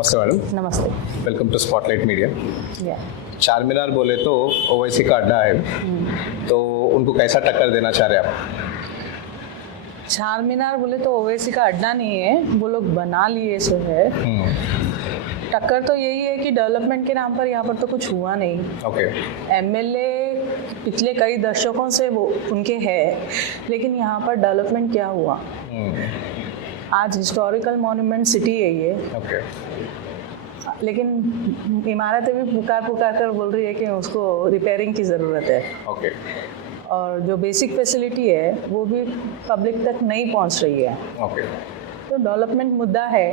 नमस्ते मैडम। नमस्ते। Welcome to spotlight media. या चार मीनार बोले तो ओवैसी का अड्डा है, तो उनको कैसा टक्कर देना चाह रहे हैं आप? चार मीनार बोले तो ओवैसी का अड्डा नहीं है, वो लोग बना लिए सो है। टक्कर तो यही है कि डेवलपमेंट के नाम पर यहाँ पर तो कुछ हुआ नहीं। ओके। एमएलए पिछले कई दशकों से वो उनके हैं, लेकिन यहाँ पर डेवलपमेंट क्या हुआ? आज हिस्टोरिकल मॉन्यूमेंट सिटी है ये। ओके। लेकिन इमारतें भी पुकार पुकार कर बोल रही है कि उसको रिपेयरिंग की ज़रूरत है। ओके। और जो बेसिक फैसिलिटी है वो भी पब्लिक तक नहीं पहुंच रही है। ओके। तो डेवलपमेंट मुद्दा है,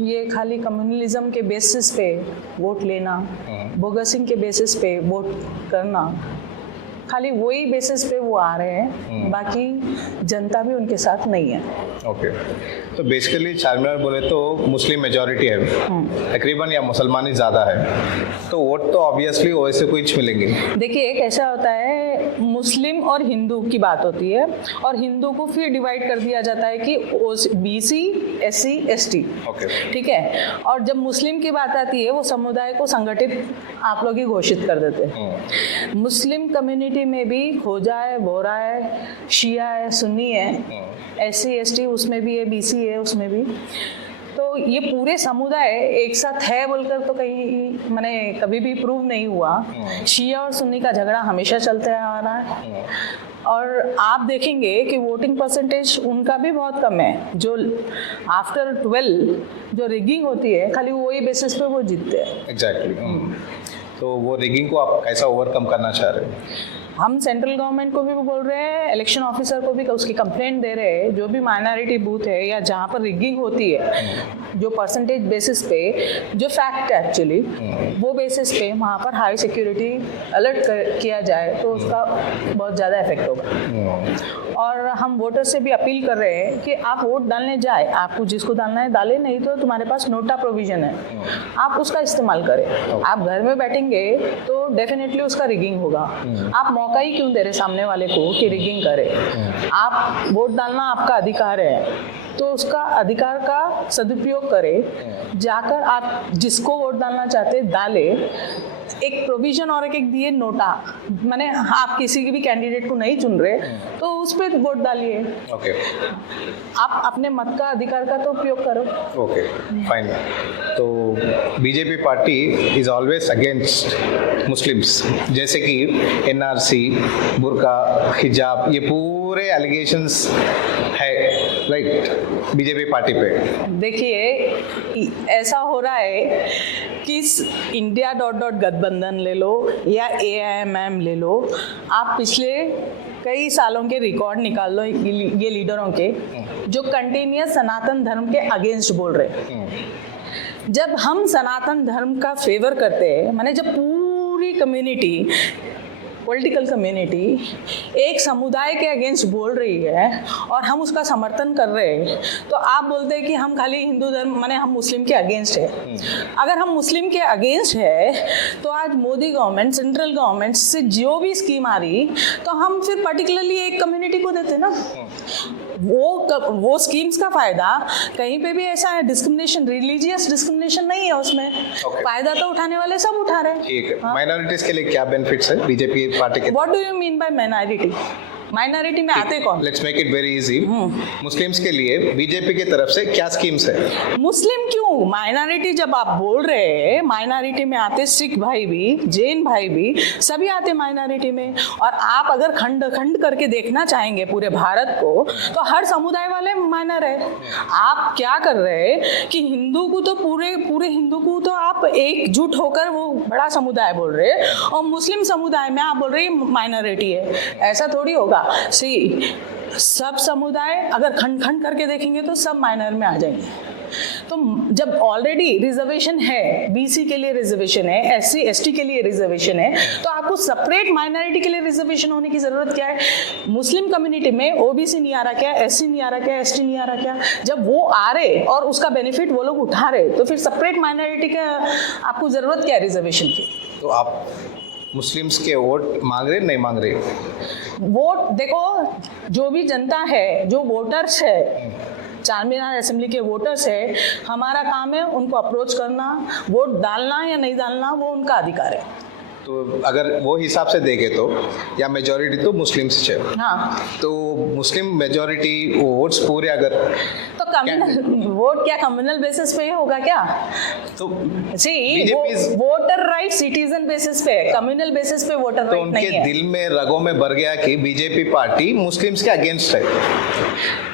ये खाली कम्युनलिज्म के बेसिस पे वोट लेना, बोगसिंग के बेसिस पे वोट करना, खाली वही बेसिस पे वो आ रहे हैं, बाकी जनता भी उनके साथ नहीं है। ओके। तो बेसिकली चार मीनार बोले तो मुस्लिम मेजॉरिटी है तकरीबन, या मुसलमान ही ज़्यादा है, तो वोट तो ऑब्वियसली ओवैसी को ही मिलेंगे। देखिए, एक ऐसा होता है, मुस्लिम और हिंदू की बात होती है और हिंदू को फिर डिवाइड कर दिया जाता है कि BC, SC, ST। ओके। ठीक है। और जब मुस्लिम की बात आती है, वो समुदाय को संगठित आप लोग ही घोषित कर देते हैं। मुस्लिम कम्युनिटी में भी खोजा है, बोरा है, शिया है, सुन्नी है, SC, ST उसमें भी है, BC है उसमें भी। तो ये पूरे समुदाय एक साथ है बोलकर तो कहीं मैंने कभी भी प्रूव नहीं हुआ। शिया और सुन्नी का झगड़ा हमेशा चलते आ रहा है और आप देखेंगे कि वोटिंग परसेंटेज उनका भी बहुत कम है। जो आफ्टर 12 जो रिगिंग होती है, खाली वही बेसिस पे वो जीतते हैं। एग्जैक्टली। तो वो रिगिंग को आप कैसा ओवरकम करना चाह रहे हैं? हम सेंट्रल गवर्नमेंट को भी बोल रहे हैं, इलेक्शन ऑफिसर को भी उसकी कंप्लेंट दे रहे हैं। जो भी माइनॉरिटी बूथ है या जहाँ पर रिगिंग होती है, जो परसेंटेज बेसिस पे, जो फैक्ट है एक्चुअली, वो बेसिस पे वहाँ पर हाई सिक्योरिटी अलर्ट किया जाए तो उसका बहुत ज़्यादा इफेक्ट होगा। और हम वोटर से भी अपील कर रहे हैं कि आप वोट डालने जाए, आपको जिसको डालना है डाले, नहीं तो तुम्हारे पास नोटा प्रोविजन है, आप उसका इस्तेमाल करें। आप घर में बैठेंगे तो डेफिनेटली उसका रिगिंग होगा। आप मौका ही क्यों दे रहे सामने वाले को कि रिगिंग करे? आप वोट डालना आपका अधिकार है, तो उसका अधिकार का सदुपयोग करें। जाकर आप जिसको वोट डालना चाहते डाले। एक प्रोविजन और एक दिए नोटा, माने आप किसी भी कैंडिडेट को नहीं चुन रहे तो उस पर वोट डालिए। ओके। आप अपने मत का अधिकार का तो उपयोग करो। Okay, fine. तो BJP party is always against Muslims, जैसे कि NRC, बुर्का, हिजाब, ये पूरे एलिगेशंस है, राइट, बीजेपी पार्टी पे। देखिए, ऐसा हो रहा है कि इंडिया गठबंधन ले लो या AIMM ले लो, आप पिछले कई सालों के रिकॉर्ड निकाल लो ये लीडरों के, जो कंटिन्यूअस सनातन धर्म के अगेंस्ट बोल रहे। जब हम सनातन धर्म का फेवर करते हैं, माने जब पूरी कम्युनिटी, पॉलिटिकल कम्युनिटी एक समुदाय के अगेंस्ट बोल रही है और हम उसका समर्थन कर रहे हैं, तो आप बोलते हैं कि हम खाली हिंदू धर्म, माने हम मुस्लिम के अगेंस्ट है। अगर हम मुस्लिम के अगेंस्ट है तो आज मोदी गवर्नमेंट, सेंट्रल गवर्नमेंट से जो भी स्कीम आ रही, तो हम फिर पर्टिकुलरली एक कम्युनिटी को देते ना। वो स्कीम्स का फायदा कहीं पे भी ऐसा है, डिस्क्रिमिनेशन, रिलीजियस डिस्क्रिमिनेशन नहीं है उसमें। फायदा तो उठाने वाले सब उठा रहे हैं। ठीक है। माइनॉरिटीज के लिए क्या बेनिफिट्स है बीजेपी पार्टी के? What do you mean by minority? Minority में आते कौन? Let's make it very easy. Muslims के लिए बीजेपी की तरफ से क्या स्कीम्स है? मुस्लिम क्यों, माइनॉरिटी जब आप बोल रहे हैं, माइनॉरिटी में आते सिख भाई भी, जैन भाई भी, सभी आते माइनॉरिटी में। और आप अगर खंड खंड करके देखना चाहेंगे पूरे भारत को, तो हर समुदाय वाले माइनर है। आप क्या कर रहे हैं कि हिंदू को तो पूरे हिंदू को तो आप एकजुट होकर वो बड़ा समुदाय बोल रहे हैं, और मुस्लिम समुदाय में आप बोल रहे हैं माइनॉरिटी है। ऐसा थोड़ी होगा। सब समुदाय अगर खंड खंड करके देखेंगे तो सब माइनर में आ जाएंगे। तो जब ऑलरेडी रिजर्वेशन है, BC के लिए रिजर्वेशन है, SC ST के लिए रिजर्वेशन है, तो आपको सेपरेट माइनॉरिटी के लिए रिजर्वेशन होने की जरूरत क्या है? मुस्लिम कम्युनिटी में OBC नहीं आ रहा क्या, SC नहीं आ रहा क्या, ST नहीं आ रहा क्या? जब वो आ रहे और उसका बेनिफिट वो लोग उठा रहे, तो फिर सेपरेट माइनॉरिटी का आपको जरूरत क्या है रिजर्वेशन की? तो आप मुस्लिम्स के वोट मांग रहे नहीं मांग रहे? वोट देखो, जो भी जनता है, जो वोटर्स है, चार मीनार असेंबली के वोटर्स है, हमारा काम है उनको अप्रोच करना, वोट डालना या नहीं डालना वो उनका अधिकार है। तो अगर वो हिसाब से देखें तो या मेजोरिटी तो मुस्लिम्स है, हाँ, तो मुस्लिम मेजोरिटी वोट्स पूरे अगर तो कम्युनल वोट क्या कम्युनल बेसिस पे ही होगा क्या? तो सी BJP voter right citizen basis पे, कम्युनल बेसिस पे वोटर तो राइट उनके नहीं है। दिल में रगों में भर गया कि बीजेपी पार्टी मुस्लिम्स के अगेंस्ट है।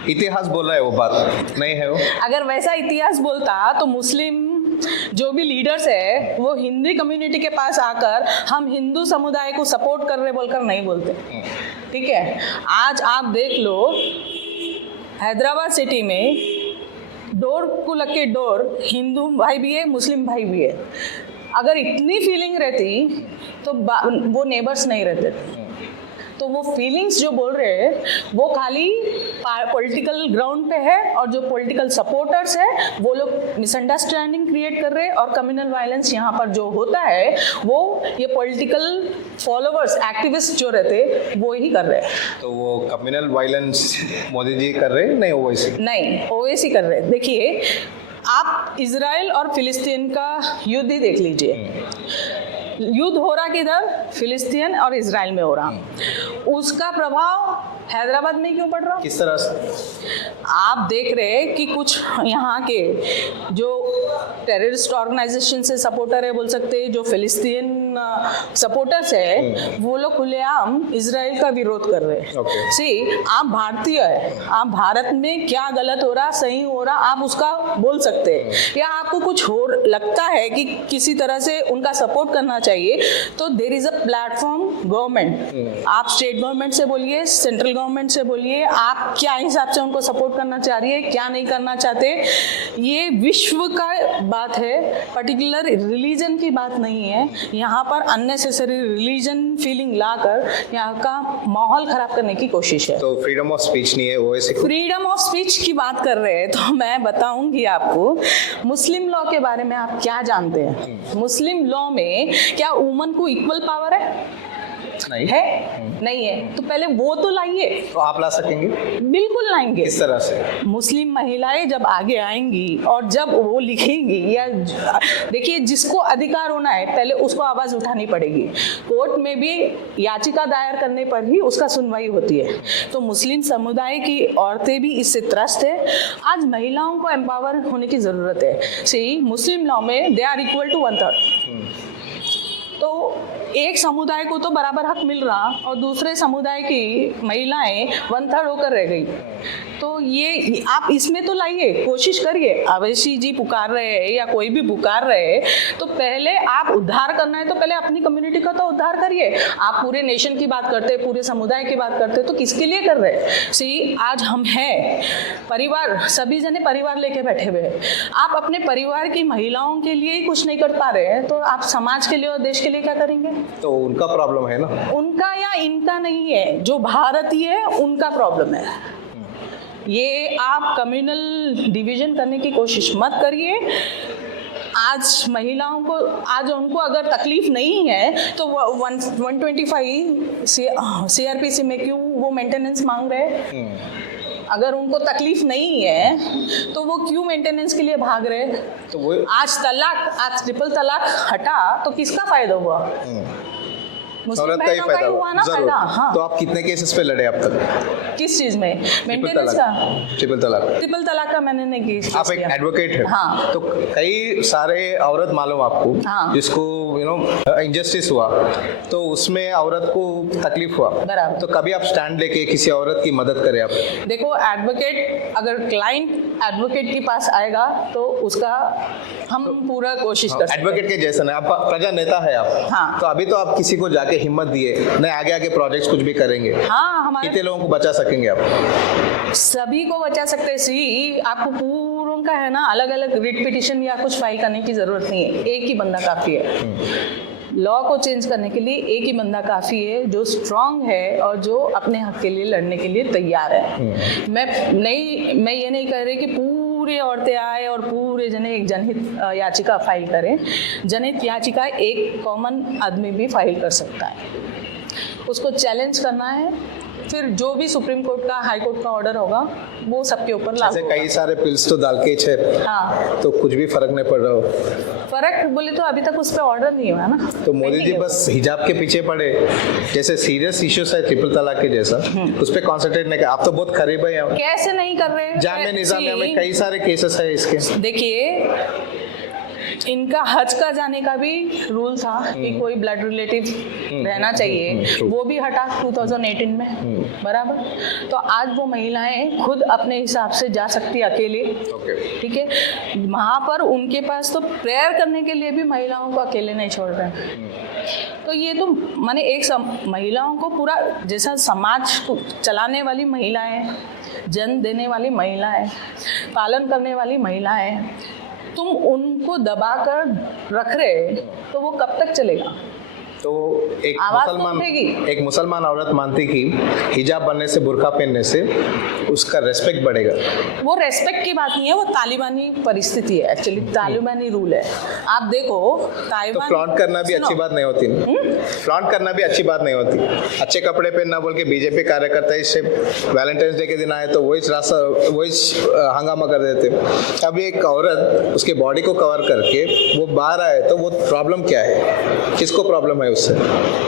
इतिहास बोल रहा है, वो बात नहीं है वो। अगर वैसा इतिहास बोलता तो मुस्लिम जो भी लीडर्स है वो हिंदी कम्युनिटी के पास आकर हम हिंदू समुदाय को सपोर्ट कर रहे बोलकर नहीं बोलते। ठीक है, आज आप देख लो हैदराबाद सिटी में डोर को लग के डोर हिंदू भाई भी है, मुस्लिम भाई भी है। अगर इतनी फीलिंग रहती तो वो नेबर्स नहीं रहते। तो वो फीलिंग्स जो बोल रहे हैं वो खाली पॉलिटिकल ग्राउंड पे है, और जो पॉलिटिकल सपोर्टर्स है वो लोग मिसअंडरस्टैंडिंग क्रिएट कर रहे हैं, और कम्युनल वायलेंस यहाँ पर जो होता है वो ये पॉलिटिकल फॉलोअर्स एक्टिविस्ट जो रहते वो ही कर रहे हैं। तो वो कम्युनल वायलेंस मोदी जी कर रहे हैं, नहीं ओवैसी नहीं, ओवैसी कर रहे हैं। देखिए, आप इजराइल और फिलिस्तीन का युद्ध ही देख लीजिए। युद्ध हो रहा किधर? फिलिस्तीन और इजराइल में हो रहा। उसका प्रभाव हैदराबाद में क्यों पड़ रहा? किस तरह से? आप देख रहे हैं कि कुछ यहाँ के जो टेररिस्ट ऑर्गेनाइजेशन से सपोर्टर है बोल सकते हैं, जो फिलिस्तीन सपोर्टर्स है, वो लोग खुलेआम इजराइल का विरोध कर रहे हैं। सी, आप भारतीय है, आप भारत में क्या गलत हो रहा सही हो रहा आप उसका बोल सकते हैं, या आपको कुछ हो लगता है कि किसी तरह से उनका सपोर्ट करना चाहिए, तो there is a platform government. आप स्टेट गवर्नमेंट से बोलिए, सेंट्रल गवर्नमेंट से बोलिए, आप क्या हिसाब से उनको सपोर्ट करना चाह रही है, क्या नहीं करना चाहते। ये विश्व का बात है, पर्टिकुलर रिलीजन की बात नहीं है। यहाँ पर अननेसेसरी रिलीजन फीलिंग लाकर यहाँ का माहौल खराब करने की कोशिश है। तो फ्रीडम ऑफ स्पीच नहीं है वो ऐसे? फ्रीडम ऑफ स्पीच की बात कर रहे हैं तो मैं बताऊंगी आपको, मुस्लिम लॉ के बारे में आप क्या जानते हैं? मुस्लिम लॉ में क्या वुमन को इक्वल पावर है? नहीं है, नहीं है। तो पहले वो तो लाइए। तो आप ला सकेंगे? बिल्कुल लाएंगे। किस तरह से? मुस्लिम महिलाएं जब आगे आएंगी और जब वो लिखेंगी, या देखिए जिसको अधिकार होना है पहले उसको आवाज उठानी पड़ेगी। कोर्ट में भी याचिका दायर करने पर ही उसका सुनवाई होती है। तो मुस्लिम समुदाय की औरतें भी इससे त्रस्त है। आज महिलाओं को एम्पावर होने की जरूरत है। सी, मुस्लिम लॉ में दे आर इक्वल टू 1/3। तो एक समुदाय को तो बराबर हक मिल रहा और दूसरे समुदाय की महिलाएं 1/3 होकर रह गई। तो ये आप इसमें तो लाइए, कोशिश करिए। अवैसी जी पुकार रहे हैं या कोई भी पुकार रहे हैं, तो पहले आप उद्धार करना है तो पहले अपनी कम्युनिटी का तो उद्धार करिए। आप पूरे नेशन की बात करते हैं, पूरे समुदाय की बात करते हैं, तो किसके लिए कर रहे हैं? सी, आज हम हैं परिवार, सभी जने परिवार लेके बैठे हुए हैं। आप अपने परिवार की महिलाओं के लिए ही कुछ नहीं कर पा रहे हैं, तो आप समाज के लिए और देश के लिए क्या करेंगे? तो उनका प्रॉब्लम है ना, उनका या इनका नहीं है। जो भारतीय है उनका प्रॉब्लम है। ये आप कम्युनल डिवीजन करने की कोशिश मत करिए। आज महिलाओं को, आज उनको अगर तकलीफ नहीं है तो 125 CRPC में क्यों वो मेंटेनेंस मांग रहे हैं? अगर उनको तकलीफ नहीं है तो वो क्यों मेंटेनेंस के लिए भाग रहे? तो वो आज ट्रिपल तलाक हटा तो किसका फायदा हुआ? मुस्लिम बहनों का ही हुआ ना फायदा। हाँ। तो आप कितने केसेस पे लड़े अब तक? किस चीज में? मेंटेनेंस का? ट्रिपल तलाक। ट्रिपल तलाक का मैंने नहीं की। आप एक एडवोकेट है। हाँ। तो कई सारे औरत मालूम आपको, हाँ। जिसको इंजस्टिस हुआ, तो उसमें औरत को तकलीफ हुआ, बराबर। तो कभी आप स्टैंड लेके किसी औरत की मदद करें आप? देखो, एडवोकेट अगर क्लाइंट एडवोकेट के पास आएगा तो उसका हम पूरा कोशिश कर सकते हैं। एडवोकेट के जैसा नहीं, आप प्रजा नेता है आप। हाँ। तो अभी तो आप किसी को जाके हिम्मत दिए, नहीं आगे आगे प्रोजेक्ट्स कुछ भी करेंगे। हाँ, हमारे कितने लोगों को बचा सकेंगे आप? सभी को बचा सकते हैं। सी, आपको पूरों का है ना अलग अलग रिट पिटिशन या कुछ फाइल करने की जरूरत नहीं है। एक ही बंदा काफी है। लॉ को चेंज करने के लिए एक ही बंदा काफ़ी है जो स्ट्रांग है और जो अपने हक के लिए लड़ने के लिए तैयार है। मैं ये नहीं कह रही कि पूरी औरतें आए और पूरे जने एक जनहित याचिका फाइल करें। जनहित याचिका एक कॉमन आदमी भी फाइल कर सकता है। उसको चैलेंज करना है, फिर जो भी सुप्रीम कोर्ट का, हाई कोर्ट का ऑर्डर होगा वो सबके ऊपर लागू ऐसे होगा। कई सारे पिल्स तो डाल के छे, हाँ, तो कुछ भी फर्क नहीं पड़ रहा हो। फर्क बोले तो अभी तक उस पर ऑर्डर नहीं हुआ है ना। तो मोदी जी बस हिजाब के पीछे पड़े, जैसे सीरियस इश्यूज है ट्रिपल तलाक के जैसा, उस पर कॉन्सेंट्रेट नहीं कर। आप तो बहुत करीब है यहाँ, कैसे नहीं कर रहे? जामिया निजामिया में कई सारे केसेस है इसके। देखिए, इनका हज का जाने का भी रूल था कि कोई ब्लड रिलेटिव रहना चाहिए, true. वो भी हटा 2018 में, बराबर। तो आज वो महिलाएं खुद अपने हिसाब से जा सकती अकेले, ठीक है। वहाँ पर उनके पास तो प्रेयर करने के लिए भी महिलाओं को अकेले नहीं छोड़ रहे हैं। तो ये तो माने एक महिलाओं को पूरा, जैसा समाज को चलाने वाली महिलाएं, जन्म देने वाली महिलाएं, पालन करने वाली महिलाएं, तुम उनको दबाकर रख रहे, तो वो कब तक चलेगा? तो आवाज एक मुसलमान औरत मानती कि हिजाब बनने से, बुर्का पहनने से उसका रेस्पेक्ट बढ़ेगा। वो रेस्पेक्ट की बात नहीं है, वो तालिबानी परिस्थिति है, एक्चुअली तालिबानी रूल है। आप देखो तो ताइवान, फ्लॉन्ट करना भी अच्छी बात नहीं होती ना। फ्लॉन्ट करना भी अच्छी बात नहीं होती। अच्छे कपड़े पहनना बोल के बीजेपी कार्यकर्ता इससे वैलेंटाइंस डे के दिन आए तो वही हंगामा कर देते। अब एक औरत उसके बॉडी को कवर करके वो बाहर आए तो वो प्रॉब्लम क्या है? किसको प्रॉब्लम है उससे?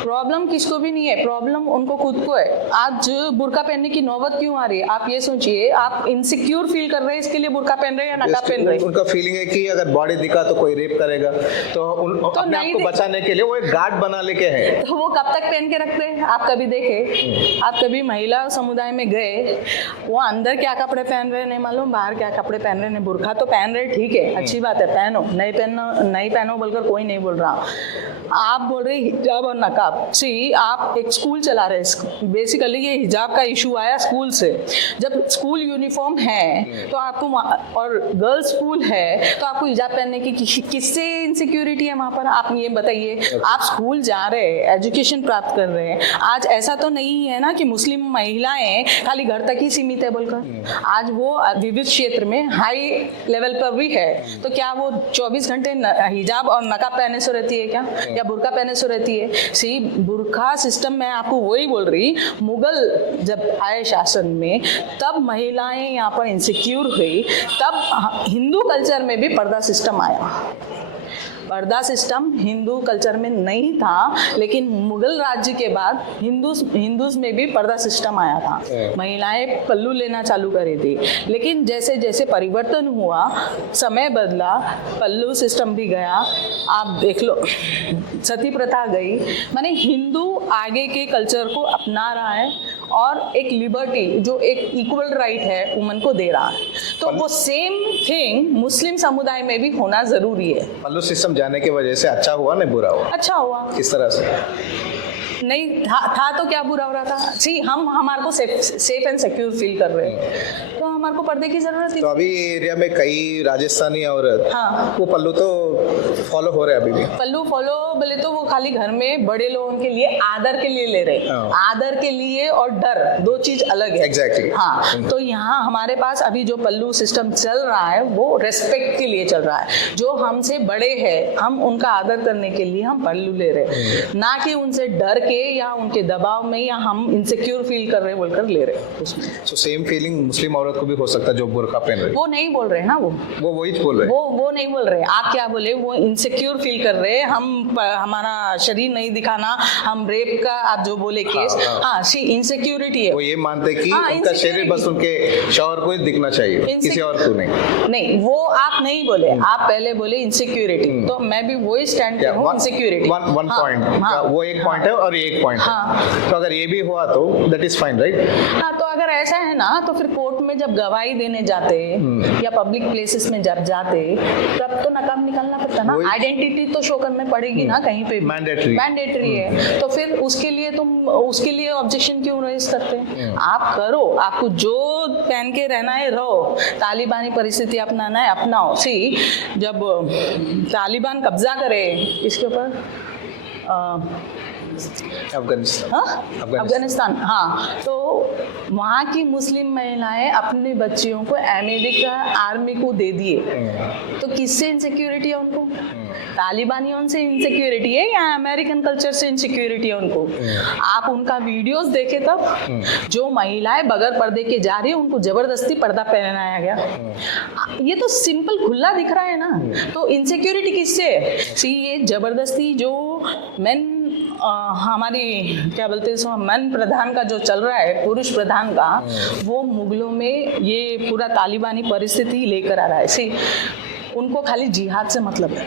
प्रॉब्लम किसको भी नहीं है, प्रॉब्लम उनको खुद को है। आज बुर्का पहनने की नौबत क्यों आ रही है? आप ये सोचिए, आप इनसिक्योर फील कर रहे हैं इसके लिए बुर्का पहन रहे हैं या नकाब पहन रहे हैं? उनका फीलिंग है कि अगर बॉडी दिखा तो कोई रेप करेगा, तो अपने आप को बचाने के लिए वो एक गार्ड बना लेके हैं। तो वो कब तक पहन के रखते हैं? आप कभी देखे, आप कभी महिला समुदाय में गए, वो अंदर क्या कपड़े पहन रहे हैं नहीं मालूम, बाहर क्या कपड़े पहन रहे हैं। बुर्का तो पहन रहे, ठीक है, अच्छी बात है, पहनो, नहीं पहनो बोलकर कोई नहीं बोल रहा। आप बोल रहे हिजाब और नकाब। सी, आप एक स्कूल चला रहे हैं, बेसिकली ये हिजाब का इशू आया स्कूल से। जब स्कूल यूनिफॉर्म है तो आपको, और गर्ल्स स्कूल है तो आपको हिजाब पहनने की किससे इनसिक्योरिटी है वहाँ पर? आप ये बताइए। आप स्कूल जा रहे हैं, एजुकेशन प्राप्त कर रहे हैं। आज ऐसा तो नहीं है ना कि मुस्लिम महिलाएं खाली घर तक ही सीमित है बोलकर। आज वो विविध क्षेत्र में हाई लेवल पर भी है, तो क्या वो 24 घंटे हिजाब और नकाब पहने से रहती है क्या, या बुर्का पहने से रहती है? सी, बुर्का सिस्टम में आपको वही बोल रही, मुगल जब आए शासन में तब महिलाएं यहाँ पर इनसिक्योर हुई, तब हिंदू कल्चर में भी पर्दा सिस्टम आया। पर्दा सिस्टम हिंदू कल्चर में नहीं था, लेकिन मुगल राज्य के बाद हिंदूज में भी पर्दा सिस्टम आया था। महिलाएं पल्लू लेना चालू करी थी, लेकिन जैसे जैसे परिवर्तन हुआ, समय बदला, पल्लू सिस्टम भी गया। आप देख लो, सती प्रथा गई। माने हिंदू आगे के कल्चर को अपना रहा है और एक लिबर्टी, जो एक इक्वल राइट है, वुमन को दे रहा है। तो वो सेम थिंग मुस्लिम समुदाय में भी होना जरूरी है। पल्लू सिस्टम जाने की वजह से अच्छा हुआ नहीं बुरा हुआ? अच्छा हुआ। किस तरह से? नहीं था तो क्या बुरा हो रहा था? सी, हम हमारे को सेफ एंड सिक्योर फील कर रहे हैं, तो हमारे को पर्दे की जरूरत थी। तो अभी एरिया में कई राजस्थानी औरत, हाँ, वो पल्लू तो फॉलो हो रहे हैं अभी भी। पल्लू फॉलो बोले तो वो खाली घर में बड़े लोगों के लिए आदर के लिए ले रहे। आदर के लिए और डर दो चीज अलग है। एग्जैक्टली। हाँ, तो यहाँ हमारे पास अभी जो पल्लू सिस्टम चल रहा है वो रेस्पेक्ट के लिए चल रहा है। जो हमसे बड़े हैं, हम उनका आदर करने के लिए हम पल्लू ले रहे हैं, ना कि उनसे डर के या उनके दबाव में या हम इनसिक्योर फील कर रहे हैं बोलकर ले रहे हैं उसमें। सो सेम फीलिंग मुस्लिम औरत को भी हो सकता है जो बुर्का पहन रही है। वो नहीं बोल रहे हैं ना, वो वही बोल रहे हैं। वो नहीं बोल रहे। आप क्या बोले? वो इनसिक्योर फील कर रहे हैं, हमारा शरीर नहीं दिखाना, हम रेप का आप जो बोले केस, हाँ, इनसिक्योरिटी है। वो ये मानते कि उनका शरीर बस उनके शौहर को ही दिखना चाहिए, किसी और को नहीं। वो आप नहीं बोले, आप पहले बोले इनसिक्योरिटी, तो मैं भी वही स्टैंड पे हूँ, इनसिक्योरिटी। वन पॉइंट, वो एक पॉइंट है और ये एक पॉइंट है। तो अगर ये भी हुआ तो दैट इज फाइन, राइट? हाँ, तो अगर ऐसा है ना, तो फिर कोर्ट में जब गवाही देने जाते या पब्लिक प्लेसेस में जब जाते, तब तो नकाब निकालना पड़ता ना। आइडेंटिटी तो शो करने पड़ेगी ना कहीं पे। मैंडेटरी है। तो फिर उसके लिए ऑब्जेक्शन क्यों रेज करते हैं? आप करो, आपको जो पहन के रहना है रहो, तालिबानी परिस्थिति अपनाना है अपनाओ। सी, जब तालिबान कब्जा करे इसके ऊपर अफगानिस्तान, हाँ, तो वहाँ की मुस्लिम महिलाएं अपने बच्चियों को अमेरिका आर्मी को दे दिए, तो किससे इनसिक्योरिटी है उनको? तालिबानियों से इनसिक्योरिटी है या अमेरिकन कल्चर से इनसिक्योरिटी है उनको? आप उनका वीडियोस देखे तब, जो महिलाएं बगैर पर्दे के जा रही है उनको जबरदस्ती पर्दा पहनाया गया। ये तो सिंपल खुला दिख रहा है ना, तो इनसिक्योरिटी किससे है? सी ये जबरदस्ती जो मेन हमारी क्या बोलते हैं मन प्रधान का जो चल रहा है, पुरुष प्रधान का, वो मुगलों में ये पूरा तालिबानी परिस्थिति लेकर आ रहा है। सी उनको खाली जिहाद से मतलब है,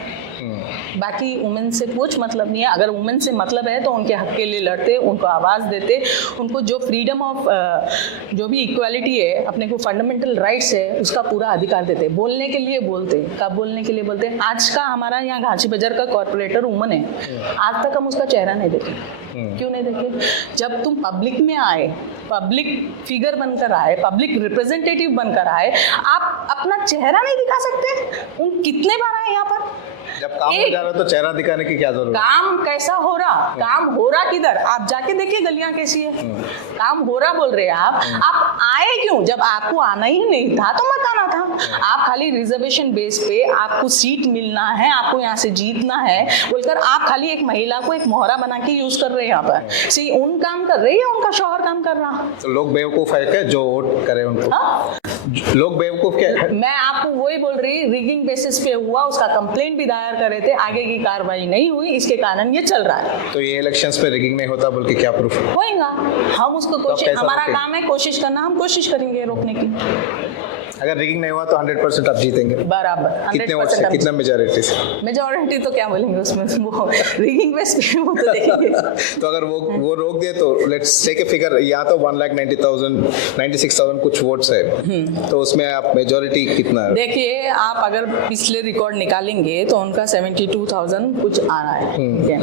बाकी वुमेन से कुछ मतलब नहीं है। अगर वुमेन से मतलब है तो उनके हक के लिए लड़ते, उनको आवाज़ देते, उनको जो फ्रीडम ऑफ जो भी इक्वालिटी है, अपने को फंडामेंटल राइट्स है, उसका पूरा अधिकार देते। बोलने के लिए बोलते, कब बोलने के लिए बोलते? आज का हमारा यहाँ घाची बाजार का कॉर्पोरेटर वुमन है, आज तक हम उसका चेहरा नहीं देखे। क्यों नहीं देखे? जब तुम पब्लिक में आए, पब्लिक फिगर बनकर आए, पब्लिक रिप्रेजेंटेटिव बनकर आए, आप अपना चेहरा नहीं दिखा सकते? उन कितने बार आए यहाँ पर? जब काम हो जा रहा तो चेहरा दिखाने की क्या जरूरत? काम कैसा हो रहा? काम हो रहा किधर? आप जाके देखिए गलियां कैसी है। काम हो रहा बोल रहे हैं आप आए क्यों? जब आपको आना ही नहीं था तो मत आना था। आप खाली रिजर्वेशन बेस पे आपको सीट मिलना है, आपको यहाँ से जीतना है बोलकर आप खाली एक महिला को एक मोहरा बना के यूज कर रहे हैं यहाँ पर। सी उन काम कर रही है, उनका शौहर काम कर रहा। तो लोग बेवकूफ है क्या जो वोट करे उनको? लोग बेवकूफ क्या है? मैं आपको वही बोल रही, रिगिंग बेसिस पे हुआ, उसका कंप्लेंट भी दायर करे थे, आगे की कार्रवाई नहीं हुई, इसके कारण ये चल रहा है। तो ये इलेक्शंस पे रिगिंग नहीं होता बोल के क्या प्रूफ होएगा? हम उसको कोशिश, कैसा हमारा रोकें? काम है कोशिश करना, हम कोशिश करेंगे रोकने की। अगर रिगिंग नहीं हुआ तो 100% आप जीतेंगे। बराबर कितने वोट से, कितना मेजॉरिटी से? मेजॉरिटी तो क्या बोलेंगे उसमें, वो रिगिंग बेस पे वो तो देखेंगे। तो अगर वो रोक दिए तो लेट्स टेक ए फिगर, या तो 1,90,000 कुछ वोट्स है, तो उसमें आप मेजॉरिटी कितना है? देखिए आप अगर पिछले रिकॉर्ड निकालेंगे तो उनका 72,000 कुछ आ रहा है। ठीक है,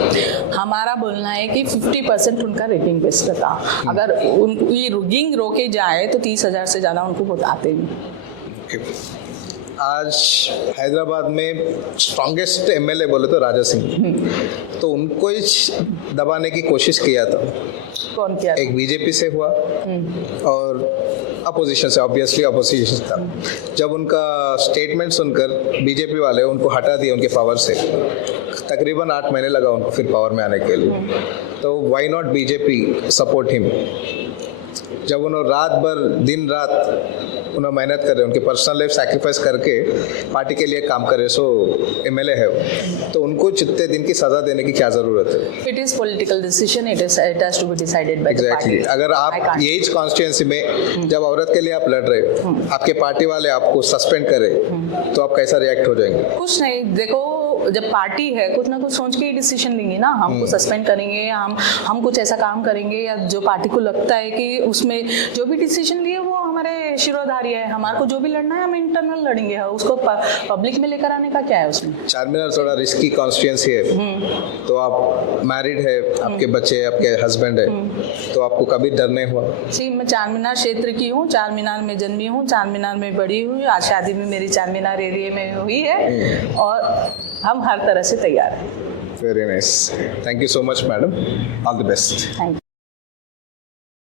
हमारा बोलना है कि 50% उनका रेटिंग बेस का था। अगर ये रिगिंग रोके जाए तो 30,000 से ज़्यादा उनको वोट आते नहीं। आज हैदराबाद में स्ट्रॉन्गेस्ट एमएलए बोले तो राजा सिंह, तो उनको ही दबाने की कोशिश किया था। कौन किया? एक बीजेपी से हुआ और अपोजिशन से, ऑब्वियसली अपोजिशन था। जब उनका स्टेटमेंट सुनकर बीजेपी वाले उनको हटा दिए उनके पावर से, तकरीबन 8 महीने लगा उनको फिर पावर में आने के लिए। तो why not BJP support him? जब उन्होंने रात भर दिन रात उन्हें मेहनत कर रहे, उनके पर्सनल लाइफ सैक्रिफाइस करके पार्टी के लिए काम कर रहे, सो एमएलए है वो, तो उनको जितने दिन की सजा देने की क्या जरूरत है? It is political decision, it has to be decided by the party. Exactly. अगर आप यही कॉन्स्टिट्यूंसी में जब औरत के लिए आप लड़ रहे, आपके पार्टी वाले आपको सस्पेंड करे, तो आप कैसा रिएक्ट हो जाएंगे? कुछ नहीं, देखो जब पार्टी है कुछ ना कुछ सोच के ही डिसीजन लेंगे ना, हमको सस्पेंड करेंगे, हम कुछ ऐसा काम करेंगे, या जो पार्टी को लगता है कि उसमें जो भी डिसीजन लिए वो हमारे शिरोधार्य है, हमारे को जो भी लड़ना है हम इंटरनल लड़ेंगे, उसको पब्लिक में लेकर आने का क्या है उसमें? चारमीनार थोड़ा रिस्की कॉन्स्टिट्यूंसी है, तो आप मैरिड है, आपके बच्चे, आपके हस्बैंड है, तो आपको कभी डर नहीं हुआ? जी, मैं चारमीनार क्षेत्र की हूँ, चारमीनार में जन्मी हूँ, चारमीनार में बड़ी हुई, आज शादी भी मेरी चारमीनार एरिया में हुई है, और हम हर तरह से तैयार हैं। Very nice, thank you so much madam, all the best. Thank you.